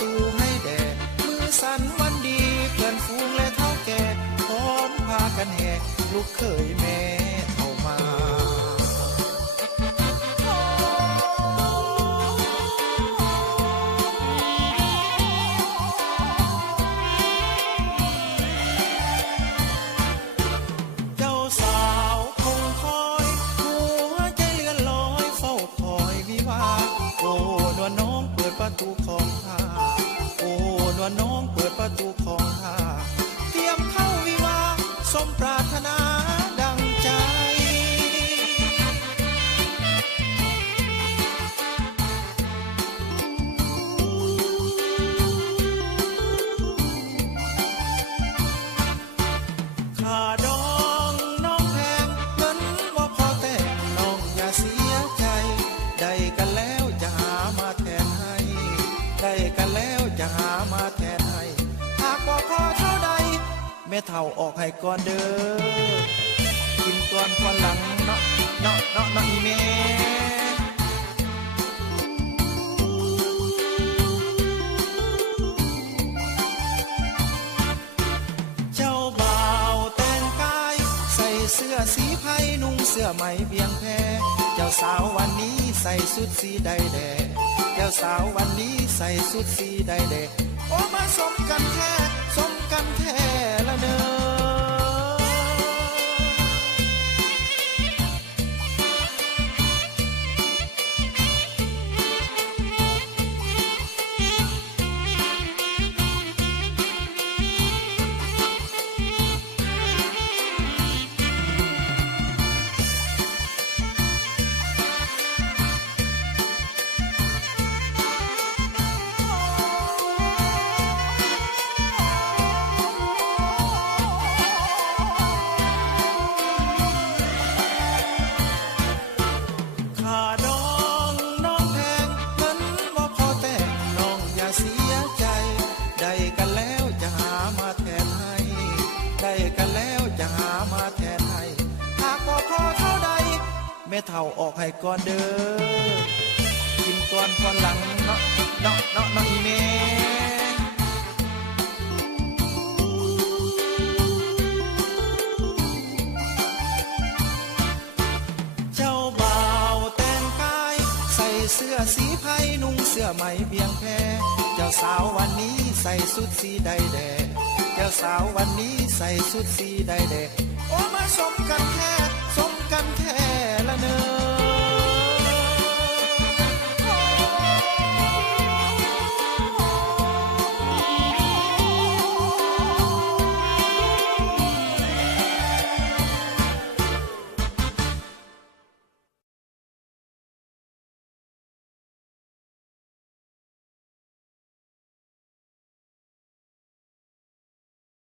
ตูให้แด่มือสั่นวันดีเพื่อนฟูงและเท่าแก่พร้อมพากันแห่ลูกเขยแม่เข้ามาประตูของท่าโอ้นวลน้องเปิดประตูของท่าเตรียมเข้าวิวาสมปรารถนาดังใจค่าดองน้องแพงเงินว่าพอแต่น้องอย่าเสียใจได้กันแล้วจะหามาแทนให้ได้กันแล้วจะหามาแทนให้หากว่าพอเท่าใดแม่เฒ่าออกให้ก่อนเด้อกินก่อนพอหลังเนาะอีแม่เจ้าบ่าวแต่งกายใส่เสื้อสีไผ่นุ่งเสื้อไหมเบียงแพเจ้าสาววันนี้ใส่ชุดสีใดแดงเจ้าสาววันนี้ใส่ชุดสีใดแดงโอ้มาสมกันแท้ละเนอแม่เฒ่าออกให้ก่อนเด้อกินก่อนพอหลังเนาะอีแม่เจ้าบ่าวแต่งกายใส่เสื้อสีไผ่นุ่งเสื้อไหมเบียงแพเจ้าสาววันนี้ใส่ชุดสีใดแดงเจ้าสาววันนี้ใส่ชุดสีใดแดงโอ้มาสมกันแท้